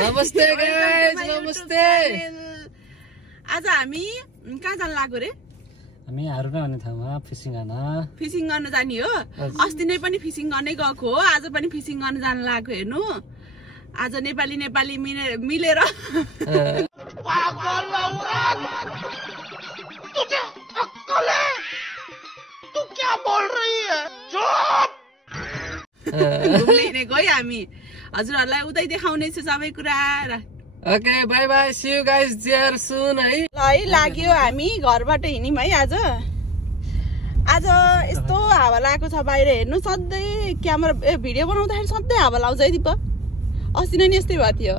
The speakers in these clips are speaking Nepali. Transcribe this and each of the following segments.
नमस्ते गाइस, नमस्ते। आज हामी कहाँ जान लाग्यो रे? हामी हारुना भन्ने ठाउँमा फिसिङ गर्न जाने हो। अस्ति नै पनि फिसिङ गर्नै गएको हो, आज पनि फिसिङ गर्न जान लाग्यो। हेर्नु आज नेपाली मिलेर घुम्ने हिँडेको है हामी। हजुरहरूलाई उतै देखाउने छु सबै कुरा। Okay bye bye, see you guys there सुन है। ल है लाग्यो, हामी घरबाट हिँड्यौँ है आज। आज यस्तो हावा लागेको छ बाहिर। हेर्नु सधैँ क्यामेरा भिडियो बनाउँदाखेरि सधैँ हावा लाउँछ है दिप। अस्ति नै यस्तै भएको थियो।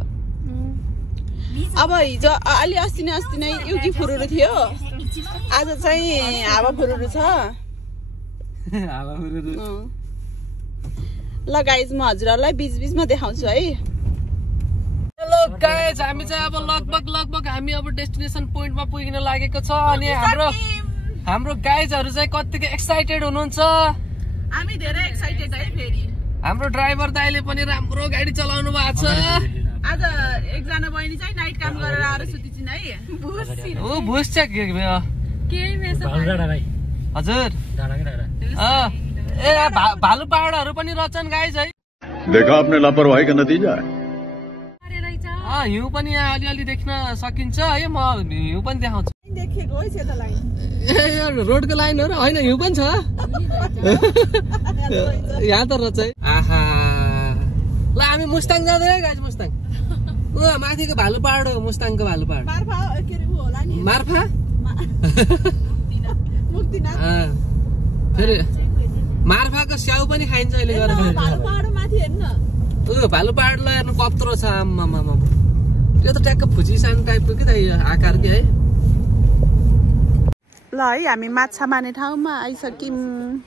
अब हिजो अलि अस्ति नै युकी फुरुरु थियो, आज चाहिँ हावा फुरुरु छ। ल गाइज म हजुरहरूलाई बीचमा देखाउँछु है। हेलो गाइज, हामी चाहिँ अब लगभग हामी अब डेस्टिनेसन पोइन्टमा पुग्न लागेको छ। अनि हाम्रो गाइजहरु चाहिँ कतिको एक्साइटेड हुनुहुन्छ? हामी धेरै एक्साइटेड है। फेरि हाम्रो ड्राइभर दाइले पनि राम्रो गाडी चलाउनु भएको छ। आज एकजना बहिनी चाहिँ नाइट काम गरेर आएर सुतिछिन् है। ओ भुस छ के हजुर। ए भालु पहाडहरु पनि रचन गाइज है। देखा आपने लापरवाही का नतीजा है। हिउँ पनि यहाँ अलिअलि देख्न सकिन्छ है। म हिउँ पनि देखाउँछु। देखेको है सेतो लाइन। ए रोडको लाइनहरु हैन, हिउँ पनि छ यहाँ त रचै। आहा ल हामी मुस्ताङ जाँदै है गाइज। मुस्ताङ माथिको भालु पहाड हो, मुस्ताङको भालु पहाड। मार्फा के रे होला नि? मार्फा मुक्तिनाथ। फेरि मार्फाको स्याउ पनि खाइन्छ अहिले गएर। भालु पहाड माथि हेर्नु न। भालु पहाडलाई हेर्नु कत्रो छ। आम्मामा त्यो त ट्याक्क फुजिसान टाइपको के त आकार के है। ल है हामी माछा मार्ने ठाउँमा आइसक्यौँ।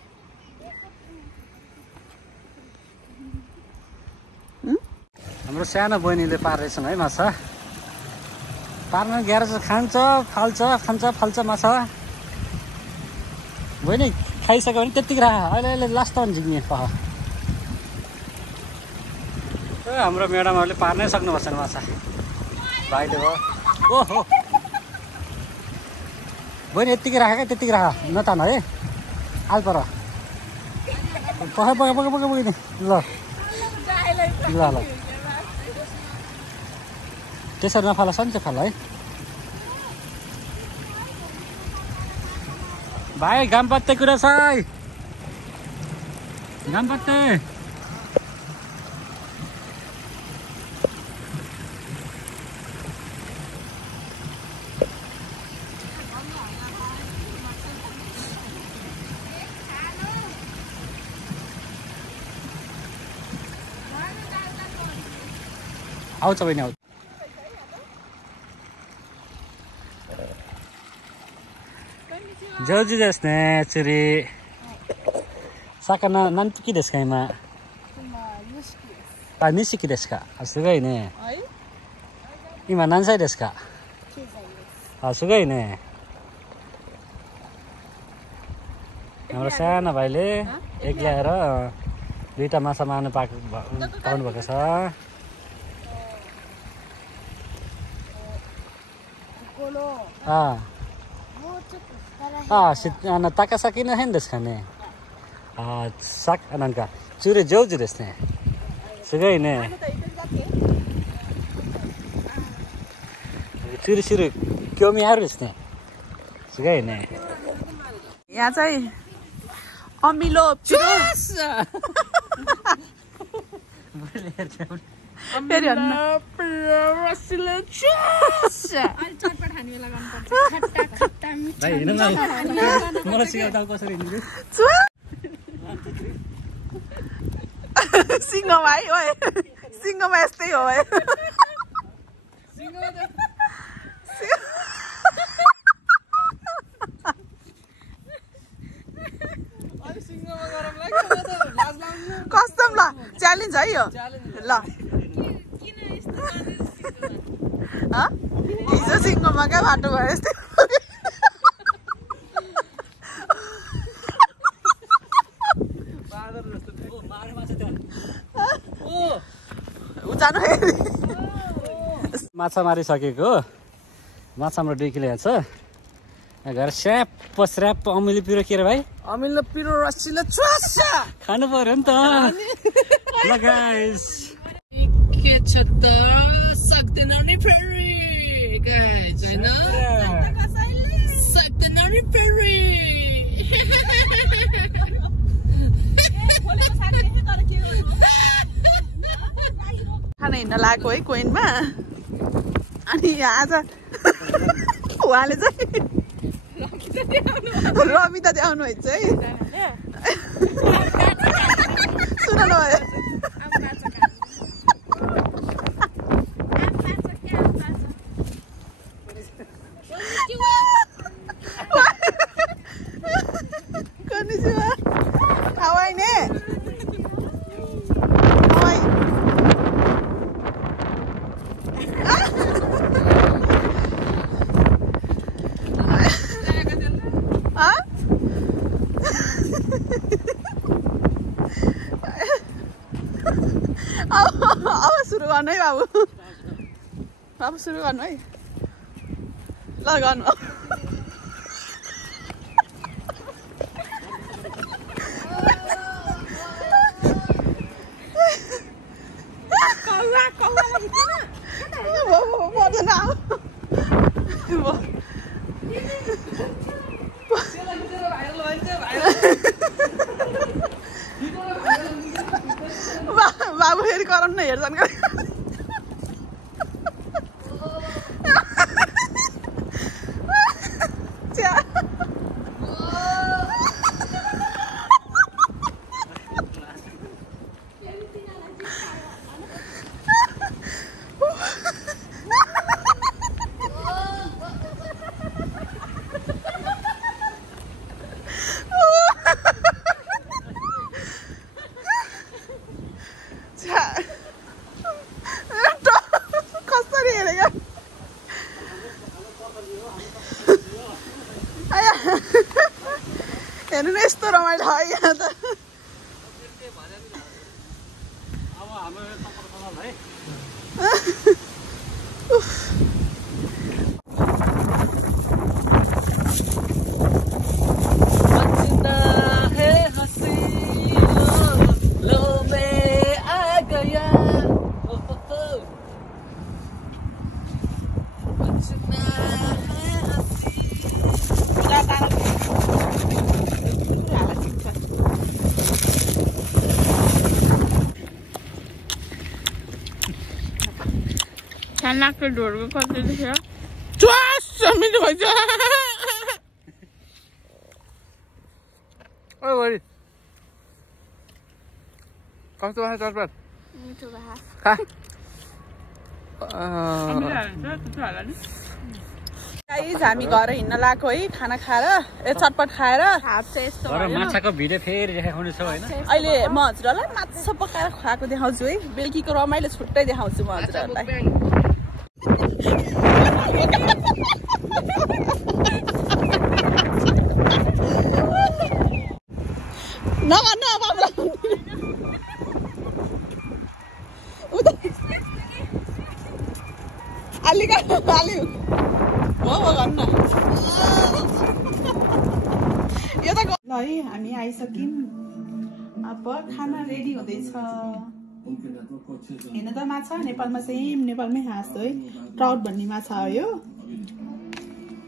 हाम्रो सानो बहिनीले पार्दैछन् है माछा। पार्न ग्यारेज खान्छ फाल्छ माछा। बहिनी खाइसक्यो भने त्यतिकै राख, अहिले लास्टमा झिक्ने पह। हाम्रो म्याडमहरूले पार्नै सक्नुपर्छ नि माछा। भाइले भयो ओहो बहिनी यत्तिकै राख क्या, त्यत्तिकै राख नतान है। आलपर पख बहिनी। ल त्यसरी नफाल, सन्चै फाल है भाइ। घाम पत्ते कुरा छ है, घाम पत्ते। आउँछ बहिनी आउँछ। जौजी देस्ने चुरी साका नान्पुकी देश का इमा निसिकी देश का सुगै ने इमा नान्साई देश का सुगै ने। हाम्रो सानो भाइले एक ल्याएर दुईटा माछा मार्नु पाउनु भएको छ। ताकासाकी न है देश खाने sak anangka cure jauh jelasnya segai ne curi kyomi harus ne segai ne यहाँ चाहिँ अमिलो पिरोस फेरि रसिलो चुस अलि चटपट खाने बेला गर्नुपर्छ खट्टा खट्टा मिठो भाइ हेर्नु न मलाई सिकाउँदा कसरी हिँड्नु सिंह भाइ ओए सिंहमा यस्तै हो यो ल हिजो सिङ्गोमा क्या बाटो भयो यस्तै माछा मारिसकेको माछा हाम्रो डेकी ल्याएको छ घर स्याप स्याप अमिलो पिरो के रे भाइ अमिलो पिरो रसिलो च्वासा खानु पर्यो नि त ल गाइस के छ त सक्दैन नि फेरि गाइस हैन सक्दैन नि फेरि खाना हिँड्न लागेको है कोइनमा अनि आज उहाँले चाहिँ रमिता आउनु भएछ है सुन्नु भयो Konnichiwa. Hawaii ne. Hawaii. अब सुरु गर्नु है बाबु अब सुरु गर्नु है ल गर्नु पर्दैन बाबु फेरि कराउनु न हेर्छन् हेर्नु न यस्तो रमाइलो है यहाँ त लाग्छ ढोडको कति देखेर मिठो भइन्छ कस्तो भयो चटपट मिठो भए हामी घर हिँड्न लागेको है खाना खाएर चटपट खाएर माछाको भिडियो फेरि देखाउनु छ हैन अहिले म हजुरहरूलाई माछा पकाएर खुवाएको देखाउँछु है बेलुकीको रमाइलो छुट्टै देखाउँछु म हजुरहरूलाई नगर्नु अलि यो त ल है हामी आइसक्यौँ अब खाना रेडी हुँदैछ हेर्नु त माछा नेपालमा सेम नेपालमै हाँस्दो है ट्राउट भन्ने माछा हो यो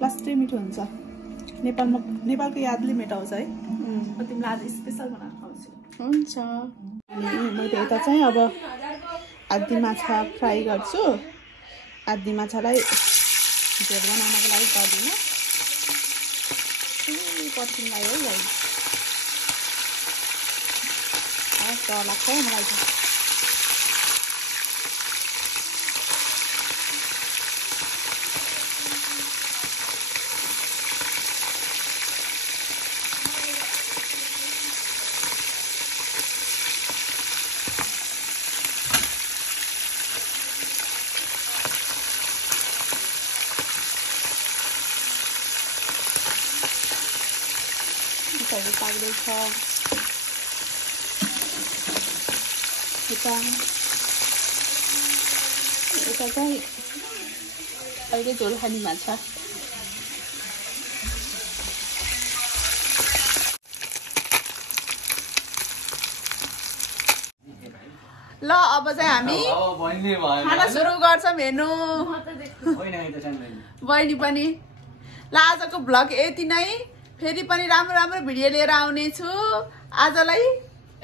लास्टै मिठो हुन्छ नेपालको यादले मेटाउँछ है तिमीलाई आज स्पेसल बनाएर खुवाउँछु हुन्छ अनि मैले यता चाहिँ अब आदि माछा फ्राई गर्छु आदि माछालाई झोल बनाउनको लागि गर्दिनँ पर्खिनलाई है भाइ डर लाग्छ है मलाई लाग्दैछ यता चाहिँ अहिले झोल खाने माछा ल अब चाहिँ हामी खाना सुरु गर्छौँ हेर्नु बहिनी पनि ल आजको भ्लग यति नै फेरि पनि राम्रो राम्रो भिडियो लिएर आउने छु आजलाई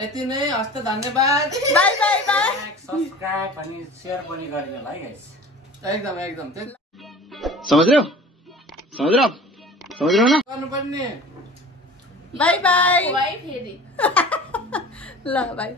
यति नै हस्त धन्यवाद बाई बाई बाई सब्स्क्राइब अनि शेयर पनि गरिदिनु होला है गाइस एकदम एकदम समझ रहे हो ना गर्नुपर्ने बाई बाई भाइ फेरि ल बाई